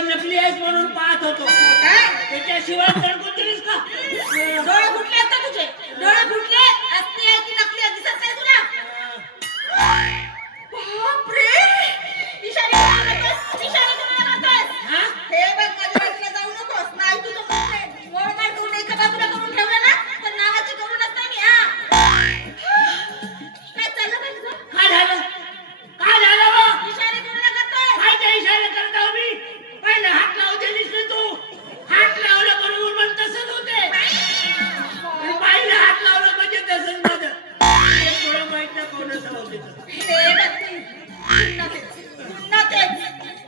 तर नकली आहेस म्हणून पाहत होतो. काय त्याच्याशिवाय दडकून दिलीस का? डोळे फुटले आता तुझे डोळे फुटले असली आहे की नकली आहे दिसत नाही तुला बापरे इशारे करू नकोस हा? हे बघ माझ्या वाटलं जाऊ नकोस नाही तुझं मोड मार करून एका बाजूला करून ठेवलं ना तर नावाची करूनच नाही मी हा काय चाललं काय तुझं काय झालं? काय झालं बा? इशारे करू नकोस काय ते इशारे करत आहो मी? पहिले हात लावू दिलीस ना तू. हात लावलं बरोबर पण तसंच होते. आणि बाईला हात लावलं म्हणजे तसंच माझं. हे थोडं माहित नाही कोणाचं होते तर. हे बघ पुन्हा तेच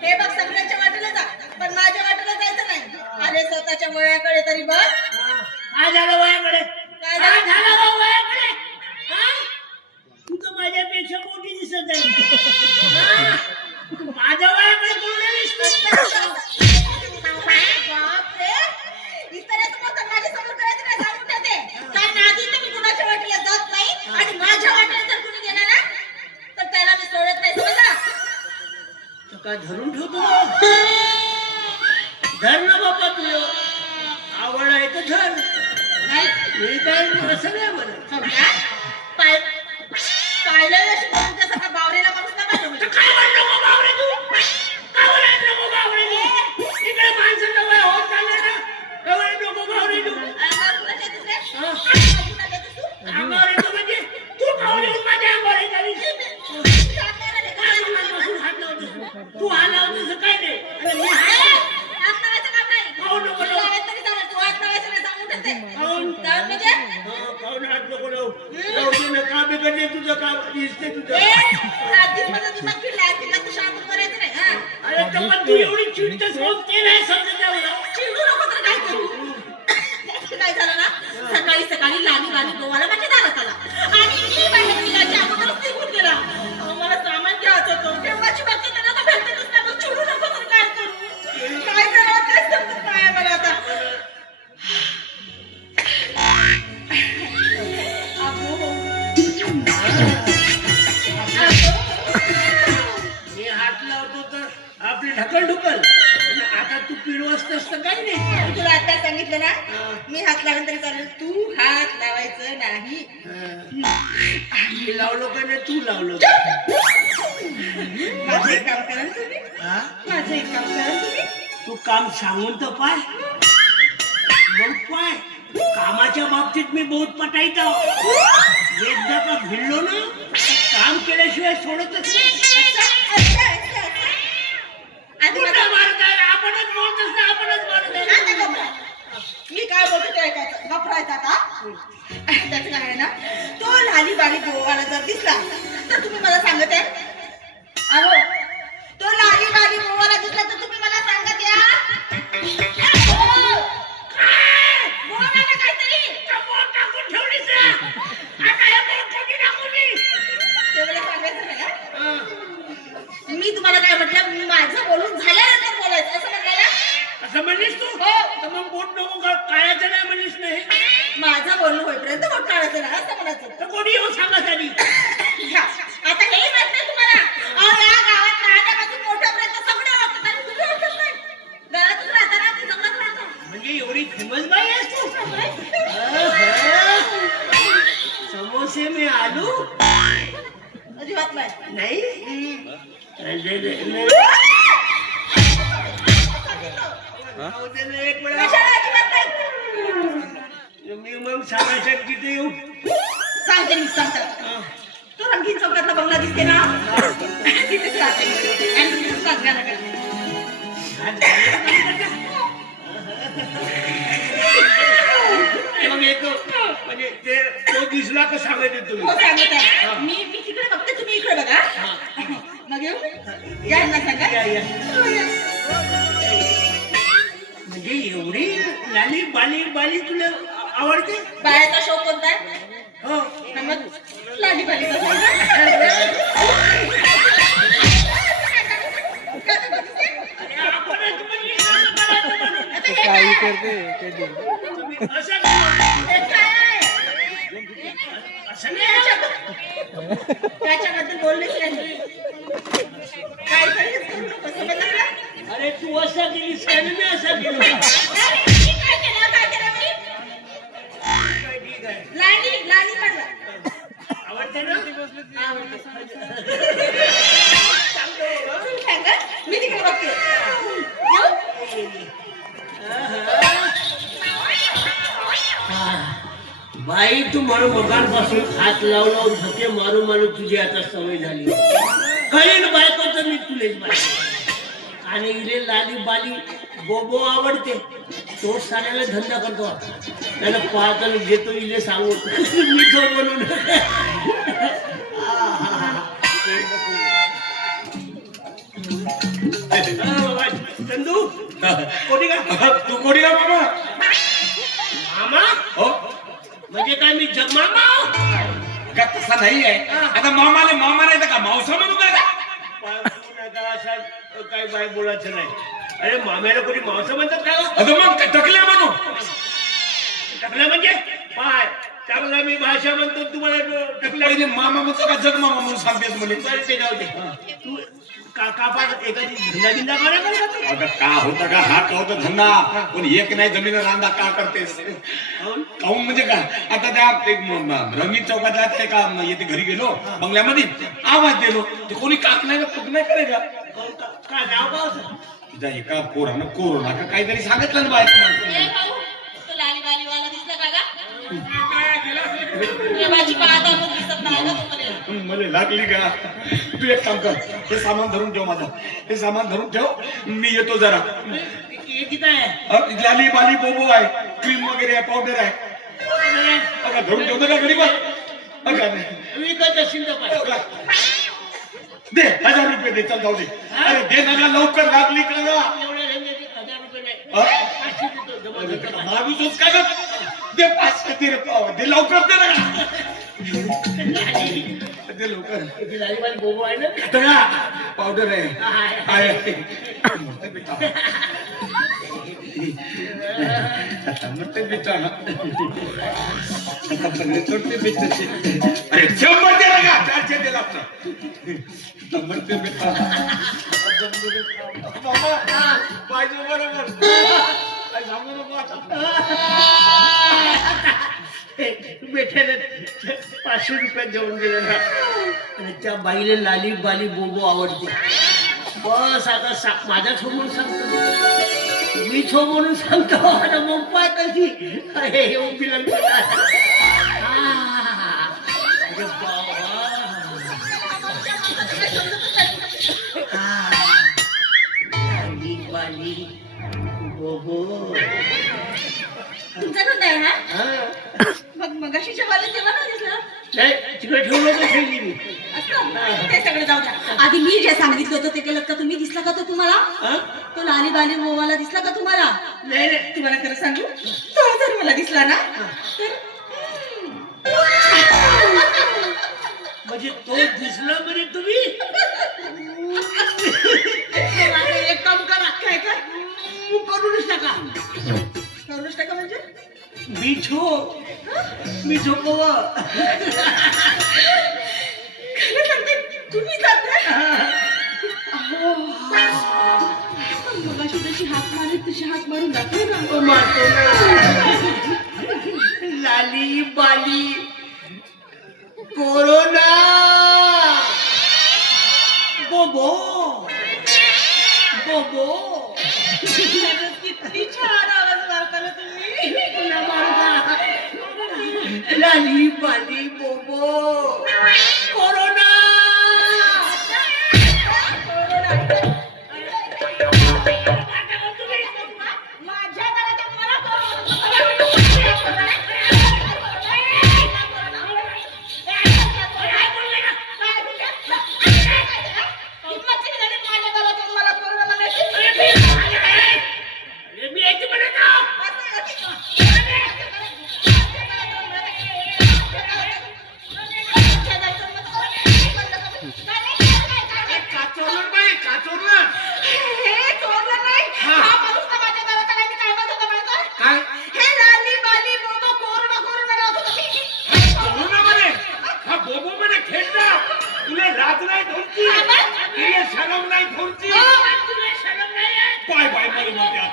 हे बघ सगळ्यांच्या वाटेला जा पण माझ्या वाटेला जायचं नाही अरे स्वतःच्या वयाकडे तरी बघ काय झालं वयाकडे? काय काय झालं? झालं बा वयाकडे? हा? तू तर माझ्यापेक्षा मोठी दिसत आहे. हा? माझ्या वयाकडे करू नयेस तू. बापरे इतरांचं मत माझ्यासमोर करायचं नाही सांगून ठेवते कारण आधी तर मी कुणाच्या वाटेला जात नाही आणि माझ्या वाटेला जर कुणी गेला ना तर त्याला मी सोडत नाही समजला तर काय धरून ठेवतो? धर ना बाबा तुझं. आवड आहे तर धर. नाही मी काय असं नाही म्हणत. समजा पाहिलं अशी बोलून त्या सगळ्या बावरेला माणूस नका तर काय म्हणू नको बावरे तू? का बोलायला नको बावरे तू? इकडे माणसाचं वय होत चाललं ना. का बोलायला नको बावरे तू? अंगावर येतो म्हणजे तू खाऊन येऊन माझ्या अंगावर येत आलीस. काय मनापासून हात लावतोस? तू हात लावतोस काय नाही आणि मी हात खाऊ नको लावू. खाऊन हात नको लावू. लावू दे ना. का बिघडले तुझं? का दिसते तुझं? अरे तर पण तू एवढी चिडतेस मग ते नाही समजत आहे मला. काय झालं ना सकाळी सकाळी लाली गोवाला माझ्या दारात आला आणि मी बाहेर निघायच्या अगोदरच निघून गेला मला सामान घ्यायचं होतं तेव्हाची बाकी त्यांना तर भेटतच नाही मग चिडू नको तर काय करू काय करावं काय समजत नाही मला आता मी हात लावतो तर आपली ढकल ढुकल. आता तू पिळवस्तस तर काही नाही. मी तुला आता सांगितलं ना मी हात लावेन तरी चालेल तू हात लावायचं नाही मी लावलो का नाही तू लावलो? माझं एक काम करा तुम्ही हा? माझं एक काम करा तुम्ही तू काम सांगून तर पाय. मग पाय कामाच्या बाबतीत मी बहुत पटाईत आहो. एकदा का भिडलो ना काम केल्याशिवाय सोडतच नाही. कुठं मारताय? आपणच बोलतोस ना, आपणच मारतोय. मी काय बोलतो ते ऐकायचं घबरायचा का त्याचं काय आहे ना तो लाली बाली गोवाला जर दिसला तर तुम्ही मला सांगत आहे अहो तो लाली बाली गोवाला दिसला तर तुम्ही मला सांगत या बोला ना काहीतरी बोट टाकून ठेवलीस ना. आता हे बोट कोणी टाकू मी? ते मला सांगायचं नाही हा? मी तुम्हाला काय म्हटलं माझं बोलून झाल्यानंतर बोलायचं असं म्हणाला असं म्हणलीस तू? हो. तर मग बोट नको काढायचं नाही म्हणलीस नाही. माझं बोलणं होईपर्यंत बोट काढायचं नाही असं म्हणायचं तर कोणी येऊन सांगत आली. घ्या. आता हे माहित नाही तुम्हाला अहो या गावात राहण्यापासून मोठ्यापर्यंत सगळं वाटतं आणि तुम्ही वाटत नाही घरातच राहता ना ते जंगलात राहता म्हणजे एवढी फेमस बाई आहेस तू? समोसे में आलू अजिबात नाही नाही. एक वेळा कशाला अजिबात नाही मी मग सांगायचं तिथे येऊ. सांगते मी सांगतात तो रंगीन चौकातला बंगला दिसते ना तिथेच राहते आणि तिथेच साजऱ्याला करते मग येतो म्हणजे ते तो दिसला का सांगायचं हो तुम्ही? सांगत आहे मी तिकडे बघते तुम्ही इकडे बघा मग येऊ या ना सांगा या, या. हो, या. म्हणजे एवढी लाली बाली बाली तुला आवडते? बाळाचा शौक कोणता आहे हो. मग लाली बाली आपणच म्हणली असं करायचं म्हणून. काही करते तुम्ही असं नाही असं नाही. त्याच्याबद्दल बोललेच नाही काहीतरी अरे तू असं केली त्याने मी असं केलं. काय केलं मी? काय ठीक आहे. लाली म्हणलं. आवडते ना? मी तिकडे बघते. बाई तू मला मगांपासून हात लावून धके मारू मारू तुझी आता सवय झाली. कळेल बायकोचं मी तुलेच बायको. आणि इले लाली बाली बोबो आवडते. तो साऱ्याला धंदा करतो. त्याला पाहताना देतो इले सांगू मिठो बनवून. चंदू कोणी का तू कोणी का मामा? मामा हो म्हणजे काय मी जगमामा आहो? का तसा नाही आहे. आता मामाने मामा नाही तर का मावसा म्हणू का? असा काय बाय बोलायचं नाही. अरे माम्याला कोणी मावसा म्हणतात का? आता मग टकल्या म्हणू. टकल्या म्हणजे पाय चांगला मी भाषा म्हणतो तुम्हाला टकल्या पहिले मामा म्हणतो का जग मामा म्हणून सांगतेस मुली. बरं ते जाऊ दे. तू कापा एखादी धिंडा करा का? अगं का होतं का हा का होतं धंदा पण एक नाही जमीन रांदा का करतेस काहून म्हणजे काय आता त्या रंगीत चौकातल्या ते का येथे घरी गेलो बंगल्यामध्ये आवाज दिलो ते कोणी काक नाही कुक नाही करे का काय नाव का असं? तिथं एका पोरानं कोरोना का काहीतरी सांगितलं ना बाहेर ए भाऊ, तो लाली वाला दिसला का गा? माझी पाहता मग दिसत नाही का तुम्हाला? मला लागली का तू एक काम कर हे सामान धरून ठेव माझं हे सामान धरून ठेव मी येतो जरा हे किती आहे? लाली बाली बोबो आहे क्रीम वगैरे आहे पावडर आहे अगं धरून ठेवतो का घरी बघ अगं विकत असेल तर पाय. दे 1000 रुपये दे चल जाऊ दे अरे दे ना लवकर लागली का एवढ्या रंगाचे 1000 रुपये नाही. 500 देतो, जमा करतो. माणूसच काय गं? दे 500 दे रे दे लवकर दे ना दे लवकर किती लालीबाई बोबो आहे ना? तया पावडर आहे आहे मरते बेटा ना मरते बेटा अरे 100 दे ना 400 दे लागतं मरते बेटा मामा पाहिजे बरोबर काय सांगू नको आता बेठ्याने 500 रुपयात जेवण गेलं ना आणि त्या बाईला लाली बाली बोबो आवडते. बस आता माझ्या समोर सांगतो मी छो म्हणून सांगतो आणि मग पाय कशी हे उभी लाली बाली बोबो. तुमचा धंदा आहे हा? हा मग मगाशी जेवायला तेव्हा नाही दिसला? नाही तिकडे ठेवलं तर ठेवली मी. असं? ते सगळं जाऊ द्या. आधी मी जे सांगितलं होतं ते केलं का तुम्ही? दिसला का तो तुम्हाला? हा? तो लाली बाली बोवाला दिसला का तुम्हाला? नाही नाही तुम्हाला खरं सांगू तो जर मला दिसला ना तर म्हणजे तो दिसला म्हणजे तुम्ही आता एक काम करा काय काय करूनच टाका. करूनच टाका म्हणजे मी झोपव खरं सांगते तुम्ही जाताय मगाशी जशी हाक मारली तशी हाक मारून जाते ना. मारतो ना. लाली बाली कोरोना बोबो बोबो. किती छान आवाज मारताना तुम्ही. पुन्हा मारू का? लाली बाली बोबो कोरोना. माझ्या घरात मला मी याची म्हणत आहो. काचोरलं बाई, काचोरलं. काय? कोरोनामध्ये? हा बोबोमध्ये खेळला. तुला लाज नाही धोरची. तुला शरम नाही धोरची. पाय बाय मला म्हणते आता.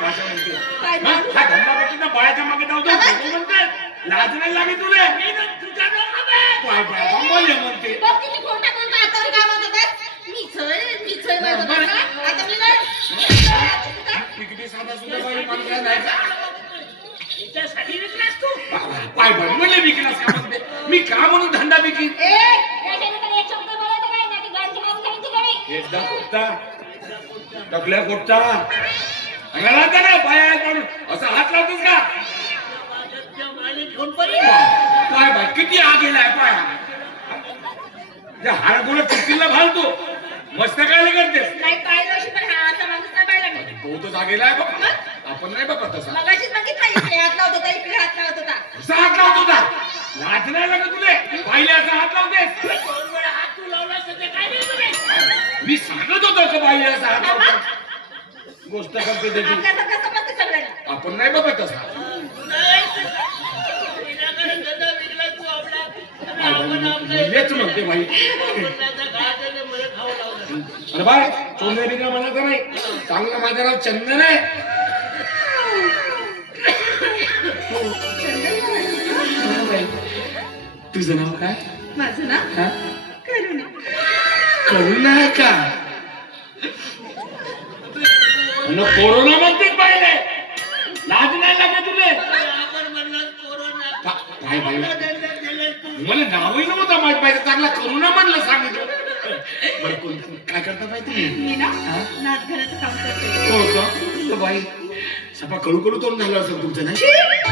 बाईच्या भाषा म्हणते काय हा धंदा करतो ना बायाच्या मागे जाऊ दे म्हणते लाज नाही लागली तुले तुझा डोका बे. पाय पाय बोलले म्हणते बघ किती खोटा खोटा हातावर काय म्हणत होतात. मीच होय म्हणत होता का? आता मी काय? किती साधा सुद्धा बाई माणूस नाही का हिच्यासाठी विकलास तू पाय पाय म्हणले विकलास का म्हणते मी का म्हणून धंदा विकीन ए, याच्याने तर एक शब्द बोलायचं काय नाही, ती गांजी मारून खाईन ती गडी. एकदा कोटता टकल्या कोटता अंगाला का ना पाय पण असं हात लावतोस का माझ्या माले घेऊन परी पाय पाय किती आग गेलाय पाय हाड गोळा चिकटीला घालतो मस्त काय करतेस नाही पाहिलं अशी पण हा असा माणूस नाही पाहिला मी. तो तर जागेला आहे बाबा आपण नाही बाबा तसा मगाशीच बघितलं इकडे हात लावत होता, इकडे हात लावत होता. असा हात लावतो का लाज नाही लागत तुले पाहिले असा हात लावतेस दोन वेळा हात तू लावलास तर ते काय नाही तुम्ही मी सांगत होतो का बाई असा हात लावतो गोष्ट करते त्याची आपल्यासारखं समजते सगळ्यांना. आपण नाही बाबा तसा विनाकारण धंदा विकलास तू आपला आणि आपण आपलं हेच म्हणते बाई बोलण्याचा घात आहे, मला खाऊ लावलं अरे बाय सोनेरी का म्हणायचं नाही चांगलं माझं नाव चंदन आहे तुझं नाव काय माझं ना हा? करुणा. करुणा आहे का कोरोना म्हणतेच पाहिले लाज नाही लागत तुले आपण म्हणलं कोरोना काय बाई धंदा दिलास तू मला नावही नव्हतं माहित पाहिजे चांगला करुणा म्हणलं सांगितलं बरं काय करता पाहिजे तुम्ही मी ना हा? नाचघराचं काम करते. हो का बाई सपा कडू कडू तोंड झालं असेल तुमचं नाही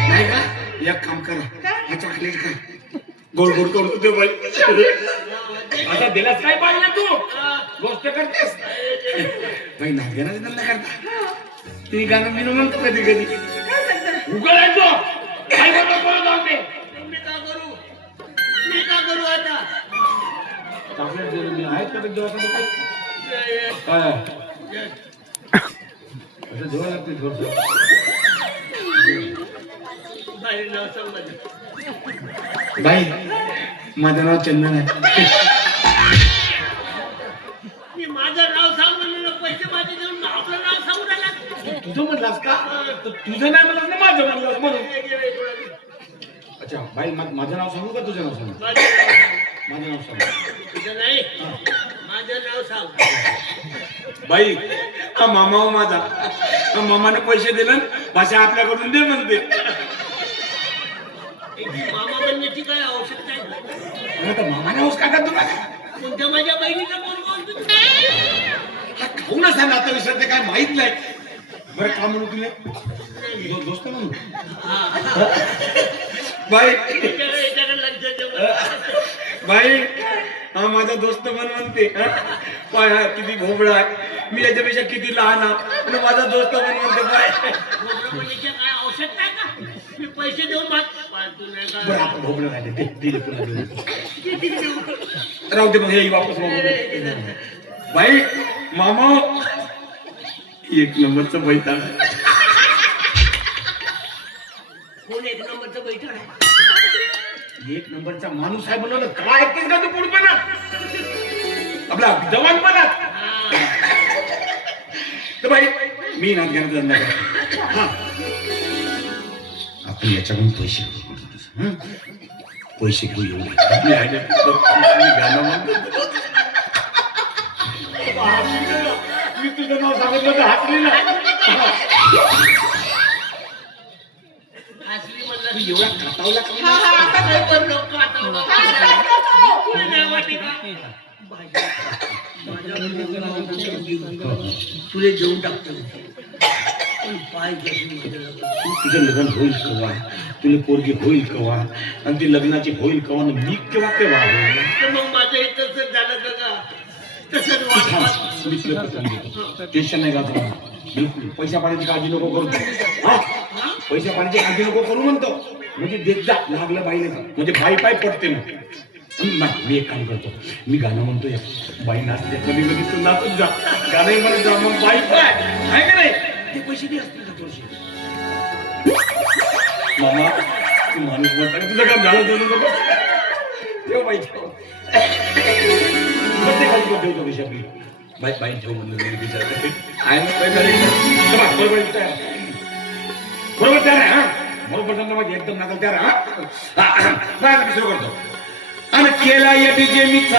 नाही का एक काम करा हा चॉकलेट खा गोड गोड तोंड होते बाई आता दिलास काय पाहिजे तू गोष्ट करतेस बाई नाचगाण्याचा धंदा करता ते गाणं मी म्हणतो कधी कधी काय सांगता? उघडायचो काय बोलतो बोलत जाऊ ते मी का करू आता चॉकलेट दिलं मी आहेत का जेव्हा काय असं जेव्हा लागते थोडस बाहेर नाव सांग माझं. बाई माझं नाव चंदन आहे मी माझं नाव सांग म्हणलं पैसे माझे देऊन आपलं नाव सांगू राहिला तुझं म्हणलास का तर तुझं नाही म्हणलास ना माझं म्हणलास म्हणून अच्छा बाई माझं नाव सांगू का तुझं नाव सांगू माझं नाव सांगू तुझं नाही माझं नाव सांग बाई हा मामा हो माझा हा मामाने पैसे दिले न, भाषा आपल्याकडून दे म्हणते मामा बनण्याची काय आवश्यकता आहे आता मामाने हौस का तुला कोणत्या माझ्या बहिणीचा कोण बोलतो हा खाऊ ना सांग आता विसरते काय माहित नाही बरं का म्हणू तुले दोस्त म्हणू बाई याच्याकडे लक्ष ठेव बाई हा माझा दोस्त म्हणते पाय हा किती भोबळा आहे मी याच्यापेक्षा किती लहान आहे आणि माझा दोस्त म्हणते बाय बोलण्याची काय आवश्यकता आहे का मी पैसे देऊन तू नाही का बरं आपण भोबळं राहिले ते दिले पुन्हा राहू दे मग हे वापस बाई मामा एक नंबरचं बैठक कोण एक नंबरचं बैठक आहे एक नंबरचा माणूस आहे बनवलं काय ऐकतेस का तू पुढपणात आपला जवानपणात तर बाई मी नाच घेण्याचा धंदा करतो हा आपण याच्याकडून पैसे घेऊ हं? पैसे घेऊ एवढे मी आहे ना, मी गाणं म्हणतो. मी तुझं नाव सांगितलं तर हसली ना असली म्हणलं तू एवढा काटावला हा, हा, का आता काय पण लोक आता काय करतो? तुला नाही वाटते का तुले जेवून टाकतो पण पाय घेऊन माझ्या लग्नात. तुझं लग्न होईल कवा तुला पोरगी होईल कवा आणि ती लग्नाची होईल कवा आणि मी केव्हा केव्हा होईल तर मग माझं हे तसंच झालं का तसंच वाट मी तुला पसंत देतो टेन्शन नाही का तुम्हाला बिलकुल पैसा पाण्याची काळजी नको करू हा पैसा पाण्याची काळजी नको करू म्हणतो म्हणजे देत जा लागलं बाईने का म्हणजे बाई पाय पडते मग नाही मी एक काम करतो मी गाणं म्हणतो या बाई नाचते कधी कधी तू नाचत जा गाणं म्हणत जा मग बाई पाय आहे का नाही ते पैसे दे असतील का थोडेसे मामा तू माणूस म्हणता तुझं काम झालं तर नको ठेव बाई ठेव प्रत्येकाची ठेवतो पैसे आपली बाई बाई ठेव म्हणलं विचारते आहे ना काय झालं बरोबर बरोबर तयार आहे हा बरोबर समजा म्हणजे एकदम नाका तयार आहे हा? हा, हा. बरं, आता मी सुरू करतो आणि केला या डीजे मी